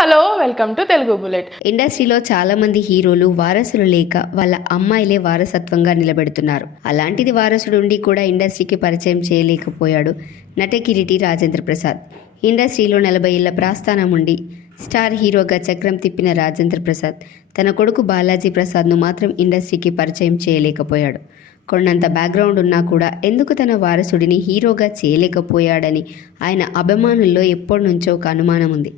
Hello welcome to Telugu bullet. ఇండస్ట్రీలో చాలా మంది హీరోలు వారసులు లేక వాళ్ళ అమ్మాయిలే వారసత్వంగా నిలబెడుతున్నారు. అలాంటిది వారసుడు ఉండి కూడా ఇండస్ట్రీకి పరిచయం చేయలేకపోయాడు నటకిరీటి రాజేంద్ర ప్రసాద్. ఇండస్ట్రీలో 40 ఏళ్ల ప్రస్థానం ఉండి స్టార్ హీరోగా చక్రం తిప్పిన రాజేంద్ర ప్రసాద్ తన కొడుకు బాలాజీ ప్రసాద్ను మాత్రం ఇండస్ట్రీకి పరిచయం చేయలేకపోయాడు. కొండంత బ్యాక్గ్రౌండ్ ఉన్నా కూడా ఎందుకు తన వారసుడిని హీరోగా చేయలేకపోయాడని ఆయన అభిమానుల్లో ఎప్పటి నుంచో ఒక అనుమానం ఉంది.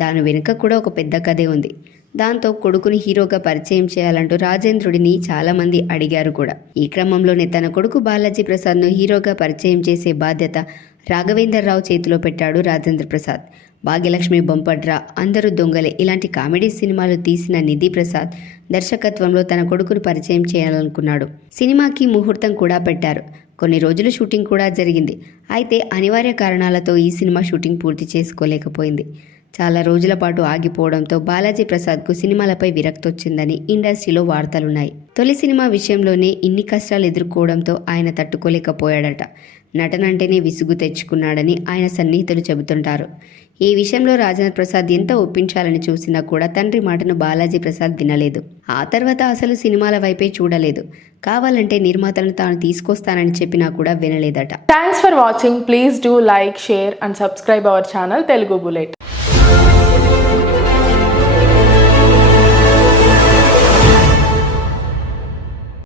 దాని వెనుక కూడా ఒక పెద్ద కథే ఉంది. దాంతో కొడుకుని హీరోగా పరిచయం చేయాలంటూ రాజేంద్రుడిని చాలామంది అడిగారు కూడా. ఈ క్రమంలోనే తన కొడుకు బాలాజీ ప్రసాద్ను హీరోగా పరిచయం చేసే బాధ్యత రాఘవేంద్రరావు చేతిలో పెట్టాడు రాజేంద్ర ప్రసాద్. భాగ్యలక్ష్మి బొంపడ్రా, అందరూ దొంగలే ఇలాంటి కామెడీ సినిమాలు తీసిన నిధి ప్రసాద్ దర్శకత్వంలో తన కొడుకును పరిచయం చేయాలనుకున్నాడు. సినిమాకి ముహూర్తం కూడా పెట్టారు. కొన్ని రోజులు షూటింగ్ కూడా జరిగింది. అయితే అనివార్య కారణాలతో ఈ సినిమా షూటింగ్ పూర్తి చేసుకోలేకపోయింది. చాలా రోజుల పాటు ఆగిపోవడంతో బాలాజీ ప్రసాద్కు సినిమాలపై విరక్తి వచ్చిందని ఇండస్ట్రీలో వార్తలున్నాయి. తొలి సినిమా విషయంలోనే ఇన్ని కష్టాలు ఎదుర్కోవడంతో ఆయన తట్టుకోలేకపోయాడట. నటనంటేనే విసుగు తెచ్చుకున్నాడని ఆయన సన్నిహితులు చెబుతుంటారు. ఈ విషయంలో రాజేంద్ర ప్రసాద్ ఎంత ఒప్పించాలని చూసినా కూడా తండ్రి మాటను బాలాజీ ప్రసాద్ వినలేదు. ఆ తర్వాత అసలు సినిమాల వైపే చూడలేదు. కావాలంటే నిర్మాతలను తాను తీసుకొస్తానని చెప్పినా కూడా వినలేదట. Thanks for watching. Please do like, share and subscribe our channel Telugu bullet.